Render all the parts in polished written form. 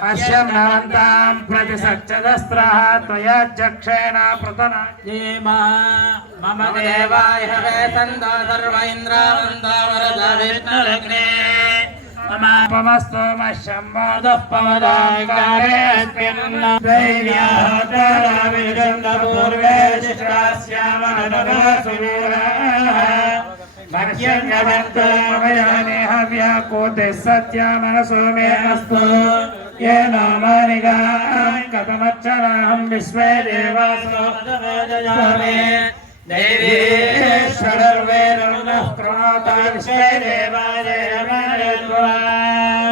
पश्यन्नवन्तां प्रतिसच्चदस्त्रः त्वयाध्यक्षेण प्रतनाजेमा मम देवाय वेतन्दो सर्व इन्द्रावन्दावरदविष्णुलग्ने ममापमस्तु मशम्बोधः पवदाकारेऽस्मिन् दैव्याहताराविगन्धपूर्वे चित्रास्यामनगसुवीराः मह्यङ्गवन्तो ममयानेह व्याकोतिः सत्यामनसो मे अस्तु येन मानिगां कथमच्चनाहं विश्वे देवासो अदवेदयामि देवीश्वरर्वेणः प्रणोता विश्वे देवादेवयद्वा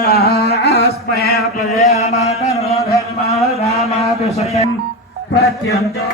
महास्मय प्रजयामातनो धर्मावधामातु सत्यं प्रत्यन्तो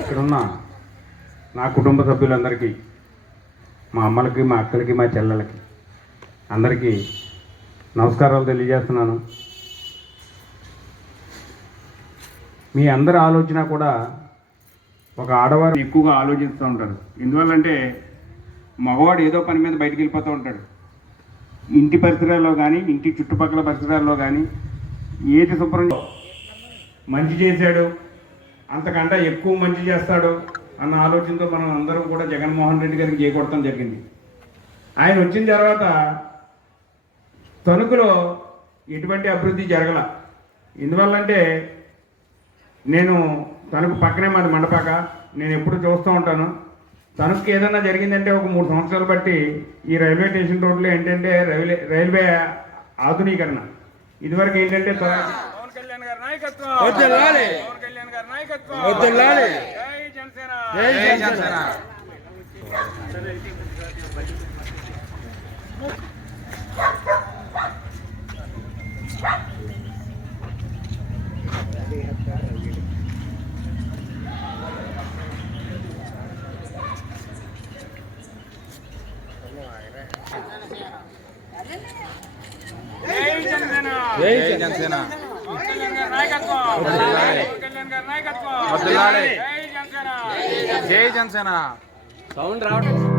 ఇక్కడున్న నా కుటుంబ సభ్యులందరికీ, మా అమ్మలకి, మా అక్కలకి, మా చెల్లెలకి అందరికీ నమస్కారాలు తెలియజేస్తున్నాను. మీ అందరి ఆలోచన కూడా ఒక ఆడవారు ఎక్కువగా ఆలోచిస్తూ ఉంటారు. ఎందువల్లంటే మగవాడు ఏదో పని మీద బయటికి వెళ్ళిపోతూ ఉంటాడు. ఇంటి పరిసరాల్లో కానీ, ఇంటి చుట్టుపక్కల పరిసరాల్లో కానీ ఏది శుభ్రం మంచి చేశాడు, అంతకంటే ఎక్కువ మంచి చేస్తాడు అన్న ఆలోచనతో మనం అందరం కూడా జగన్మోహన్ రెడ్డి గారికి చేకొడతాం జరిగింది. ఆయన వచ్చిన తర్వాత తణుకులో ఎటువంటి అభివృద్ధి జరగల. ఎందువల్లంటే నేను తణుకు పక్కనే మాది మండపాక, నేను ఎప్పుడు చూస్తూ ఉంటాను. తణుకు ఏదన్నా జరిగిందంటే ఒక 3 సంవత్సరాలు బట్టి ఈ రైల్వే స్టేషన్ రోడ్లో ఏంటంటే రైల్వే ఆధునీకరణ. ఇదివరకు ఏంటంటే జై జనసేన జై జనసేన సౌండ్ రావట్లేదు.